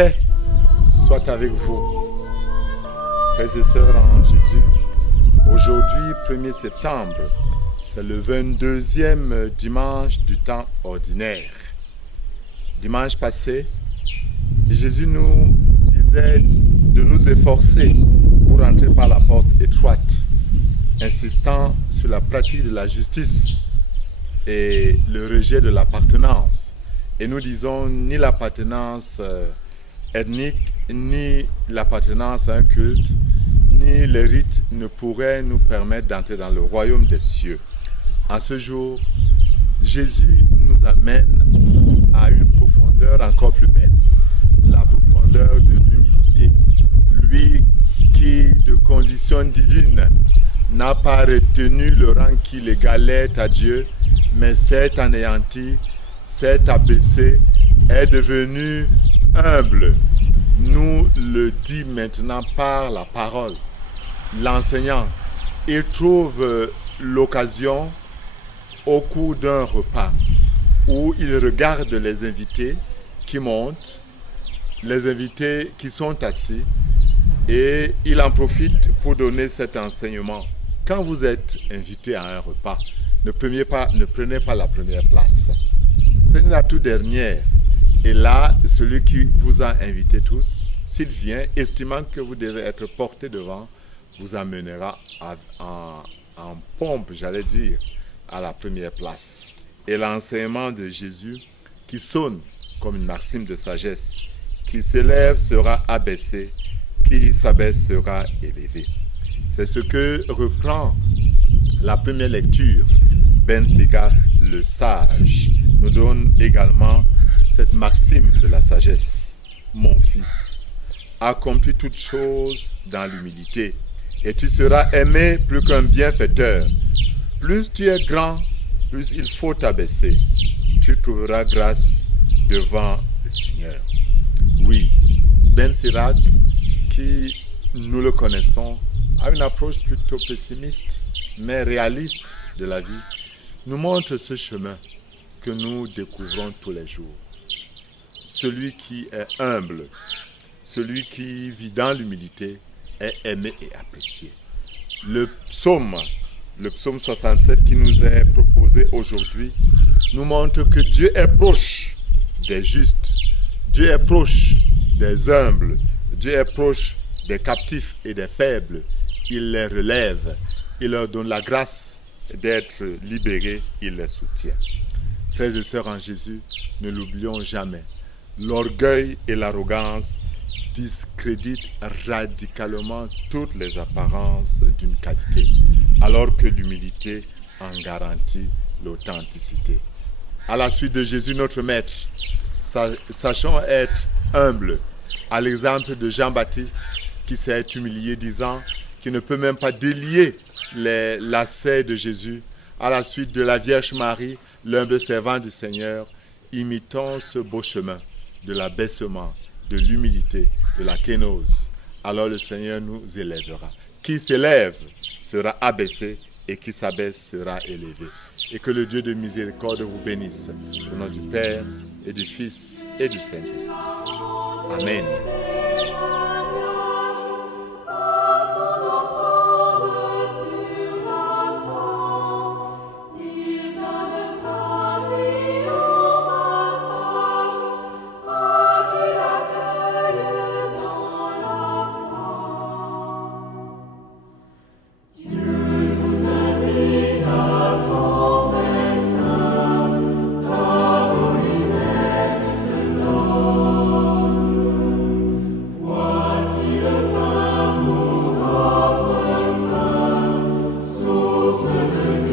paix soit avec vous. Frères et sœurs en Jésus, aujourd'hui, 1er septembre, c'est le 22e dimanche du temps ordinaire. Dimanche passé, Jésus nous disait de nous efforcer pour entrer par la porte étroite, insistant sur la pratique de la justice et le rejet de l'appartenance. Et nous disons ni l'appartenance ethnique, ni l'appartenance à un culte, ni les rites ne pourraient nous permettre d'entrer dans le royaume des cieux. En ce jour, Jésus nous amène à une profondeur encore plus belle, la profondeur de l'humilité. Lui qui, de condition divine, n'a pas retenu le rang qui l'égalait à Dieu, mais s'est anéanti, s'est abaissé, est devenu humble, nous le dit maintenant par la parole. L'enseignant, il trouve l'occasion au cours d'un repas où il regarde les invités qui montent, les invités qui sont assis, et il en profite pour donner cet enseignement. Quand vous êtes invité à un repas, ne prenez pas la première place. Prenez la toute dernière. Et là, celui qui vous a invité tous, s'il vient, estimant que vous devez être porté devant, vous amènera en pompe, j'allais dire, à la première place. Et l'enseignement de Jésus, qui sonne comme une maxime de sagesse, qui s'élève sera abaissé, qui s'abaisse sera élevé. C'est ce que reprend la première lecture. Ben Sika, le sage, nous donne également cette maxime de la sagesse. Mon fils, accomplis toutes choses dans l'humilité, et tu seras aimé plus qu'un bienfaiteur. Plus tu es grand, plus il faut t'abaisser. Tu trouveras grâce devant le Seigneur. Oui, Ben Sirac, qui nous le connaissons, a une approche plutôt pessimiste, mais réaliste de la vie, nous montre ce chemin que nous découvrons tous les jours. Celui qui est humble, celui qui vit dans l'humilité, est aimé et apprécié. Le psaume 67 qui nous est proposé aujourd'hui, nous montre que Dieu est proche des justes, Dieu est proche des humbles, Dieu est proche des captifs et des faibles. Il les relève, il leur donne la grâce d'être libérés, il les soutient. Frères et sœurs en Jésus, ne l'oublions jamais. L'orgueil et l'arrogance discréditent radicalement toutes les apparences d'une qualité, alors que l'humilité en garantit l'authenticité. À la suite de Jésus, notre Maître, sachons être humbles, à l'exemple de Jean-Baptiste qui s'est humilié disant qu'il ne peut même pas délier les lacets de Jésus. À la suite de la Vierge Marie, l'humble servant du Seigneur, imitons ce beau chemin de l'abaissement, de l'humilité, de la kénose. Alors le Seigneur nous élèvera. Qui s'élève sera abaissé et qui s'abaisse sera élevé. Et que le Dieu de miséricorde vous bénisse. Au nom du Père et du Fils et du Saint-Esprit. Amen. Source de